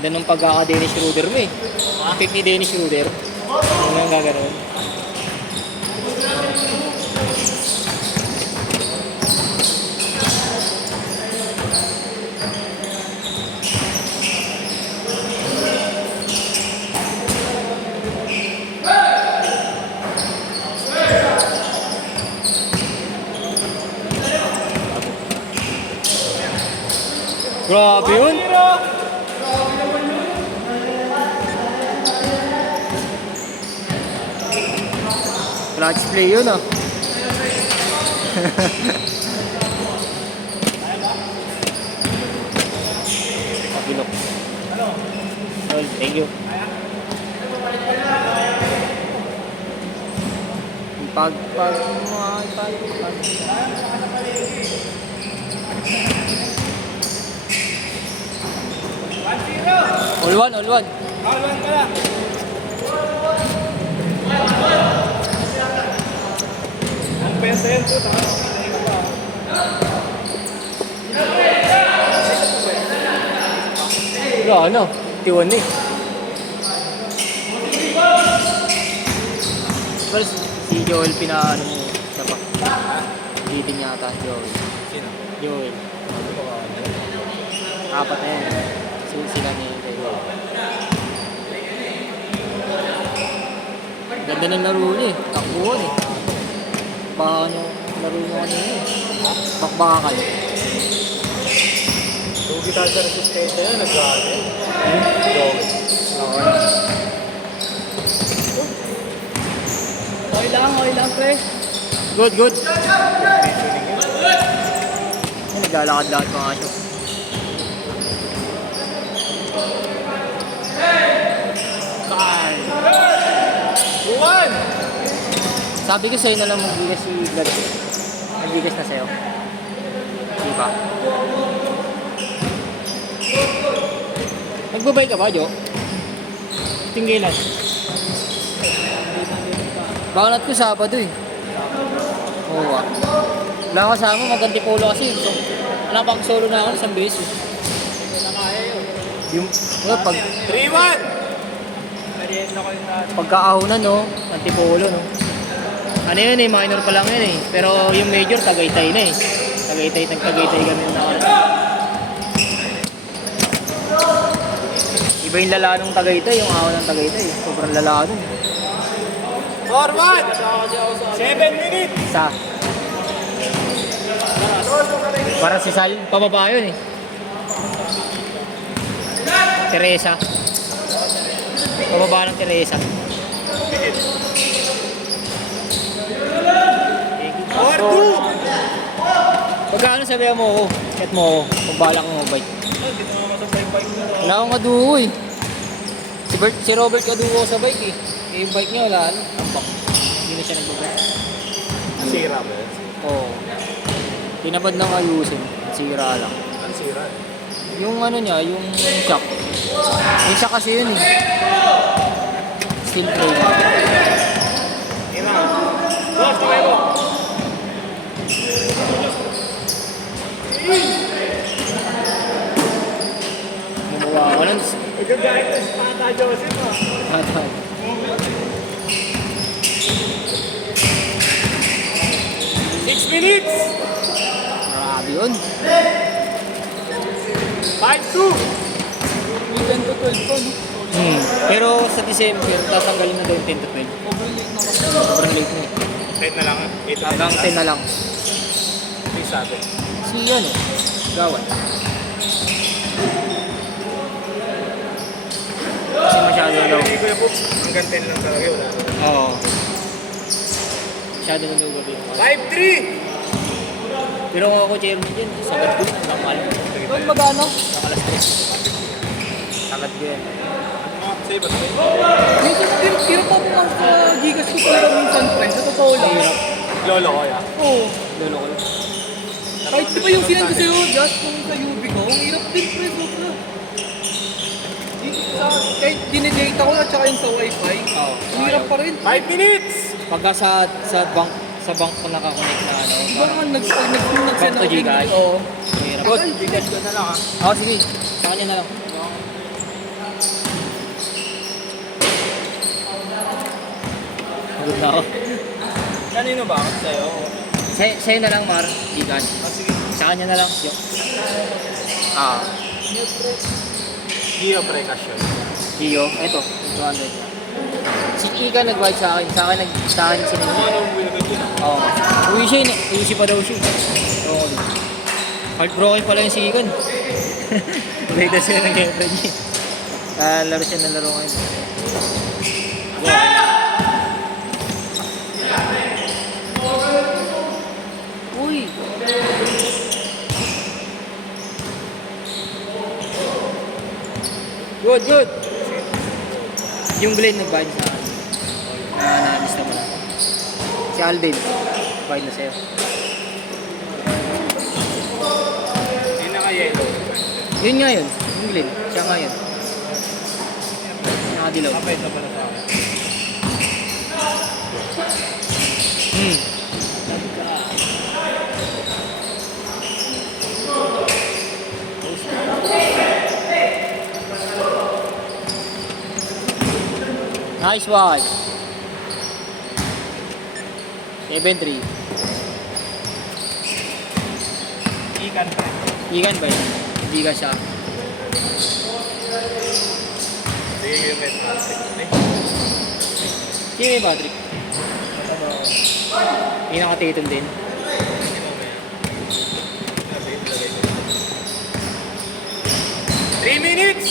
Ganda nung pagkaka-Dennis Schroeder mo eh. Ang pick ni Dennis Schroeder. Ano nang gagano'n? Grabe yun! Clutch play yun ah. Pagilok. Well, thank you. Pag all one. All one pala. Ang pesa yan po. Wala ano, T1 eh. Well, si Joel pinaano mo siya pa. Hitin yata si Joel. Sino? Joel. Apat na yan. Sila ni Joel. Ganda ng laro niya eh. Takbuhan eh. Paano laro mo kanina eh. Bakbakan. Sugi tayo sa resistensya yan. Nag-gano. Joel. Okay lang pre. Good. Naglalakad-lakad pa nga siya. Buwan! Sabi ko sa'yo na lang magbigas si Vlad. Magbigas na sa'yo. Di ba? Nagbabay ka ba, Jo? Tinggilan. Bangat ko Sabado eh. Oo ah. Wala ka kasama, mag-antipolo kasi. So, alam pang solo na ako isang beses. Yung, pag... 3-1! Pagkaahunan no, antipolo no. Ano yun eh, minor pa lang yun eh. Pero yung major, Tagaytay na eh. Tagaytay kami na ako. Iba yung lala nung Tagaytay, yung ahon ng Tagaytay. Sobrang lala nun. Forward! 7 minutes! Sa. Parang si Sal, pababa yun eh. Teresa. Pababa ng Teresa. 4-2! Pagkano sabihan mo ako? Chat mo ako. Kung balak mo bike. Wala akong kaduho eh. Si Robert kaduho sa bike eh. Yung bike niya wala ano. Tambak. Hindi na siya nagbabike. Sira ba yan? Oo. Tinapad ng ayusin. Sira lang. Ang sira? Yung ano niya, yung shock. Yung shock kasi yun eh. Steel frame. Yun na. Boss, kamay mo! Gumawa ko nun. Magagayat na si Pata Joseph ah. Hatay. Minutes! Grabe yun. 5-2! 10 to 12 po, no? Pero sa December, tatanggalin na daw yung 10 to 12. Sobrang late na eh. 10 na lang. 8 Hanggang 10 na lang. May sabi. Si ano, Gawan. Kasi masyado na daw. Hindi ko na po. Hanggang 10 lang talaga yun. Oo. Masyado na daw gabi. 5-3! Pero kung ako chairman dyan, sagad ko yun. Nakakalap ko. Doon magano? Nakalas 3. Sagad ko yan. Save us. Minsan, pero pa po ang gigas ko pero minsan, friend. Sa totoo lang. Mahirap. Lolo ko ya. Oo. Lolo ko yun. Kahit di ba yung sinan ko sa'yo, just kung sa UV ko, ang hirap din, friend. Sobra. Kahit dinedata ko at saka yung sa wifi, Oo. ang hirap pa rin. 5 minutes! Pagka sa bank ko nakakonect na ano. Diba naman nag-send Back to ako Gcash. Oo. Mahirap. Good. Bigas ko na lang ah. Oo, sige. Sa kanya na lang. Pagod na ako. Kanino ba? Sa'yo? Sa'yo na lang, Mar. Ikan. Sige. Sa kanya na lang. Yo. Ah. Gio pre, kasyon. Gio. Ito. 200. Si Ikan nag-white sa akin. Sa akin sinunod. Ano mo binagay yun? Oo. Uwi siya yun eh. Uwi pa daw siya. Oo. Heartbroken pala yung si Ikan. Beda sila ng girlfriend niya. Laro siya ng laro ngayon. Uy! Good, good! Yung Glenn nag-bind sa akin. Na-lista mo na. Si Alden. Bind na sa'yo. Yung naka-yellow. Yun nga yun. Yung Glenn. Siya nga yun. Nakadilaw. Kapay na pala sa akin. Hmm. Nice one. 7-3. Ikan pre. Ikan ba yun? Hindi ka siya. Hindi yung metro. Sino yung Patrick? Yung naka-tatum din. Hindi mamaya. Sabi, ilagay ko. 3 minutes!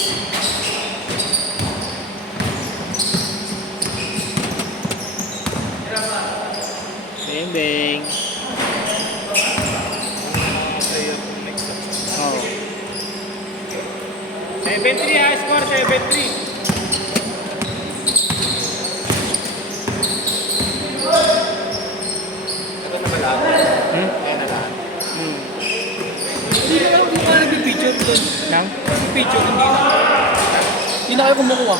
Bang bang. Player to next. Oh. 7-3 high score, 7-3. Ito na ba lahat? Hmm? Ayan na lahat. Hmm. Hindi na kayo kung paano nag-picture doon. Nang? Picture, hindi na. Hindi na kayo kumukuha.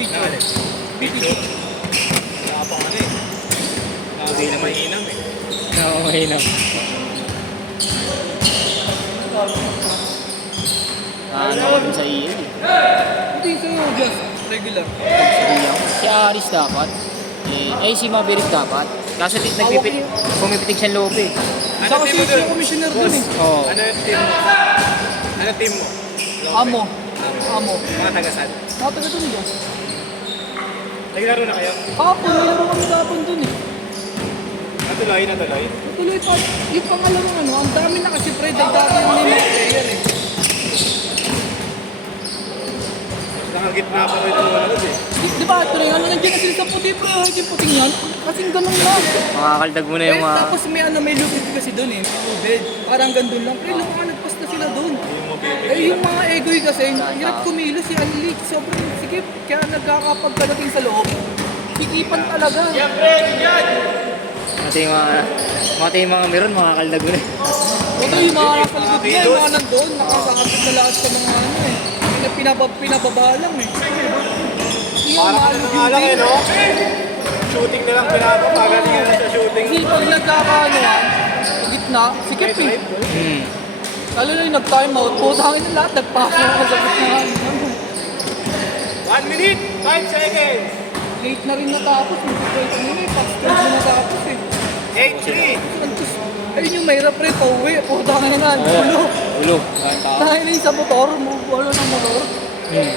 Picture. Nakalit. Video. Wala pa ano eh. Hindi na mainam eh. Oo, mahina. Ano ko dun sa iyo eh. Hindi sa'yo, just regular. Si Aris dapat. Eh, si Maverick dapat. Kaso pumipitig siyang loob eh. Ano Saka team mo si dun? commissioner dun eh. Oo. Ano yung team mo? Ano team mo? Amo. Amo. Mga tagasan. Nakataga dun just. Naglaro na kayo? Kapon, may laro kami kapon dun eh. Natuloy, natuloy. Tuloy pa, yung pangalawang ano, ang dami na kasi Fred, ang dami yung name of player eh. Nakagitna pa rin ang ano eh. Di ba, ito rin, ano, nandiyan na sila sa puti, pero yung puting yan, kasing ganun lang. Makakaldag mo na yung mga... Tapos may ano, may lupit kasi dun eh, may tubig. Parang gandun lang, pero lumakanagpas na sila dun. Yung mobility. Eh, yung mga egoy kasi, hirap kumilos si Anlik, sobrang sikip, kaya nagkakapagkadating sa loob. Sikipan talaga. Mati yung mga meron, makakaldag mo na. Ito yung mga nasa likod niya, yung mga nandun, nakakakapit na lahat sa mga ano eh. Pinababa lang eh. Yung Parang mga ano na nga lang eh, no? Shooting na lang pinapa, pagalingan na sa shooting. Kasi pag nagkakaanoan, sa gitna, sikip eh. Hmm. Lalo na yung nag-time out, putangin na lahat, nagpasa ako sa gitna. 1 minute, 5 seconds. Late na rin natapos, ano eh, past 12 na natapos eh. 8-3. Ayun yung mahirap rin, pauwi, putangin na, ulo. Ulo. Kain tao. Dahil yung sa motor, wala ng motor. Hmm.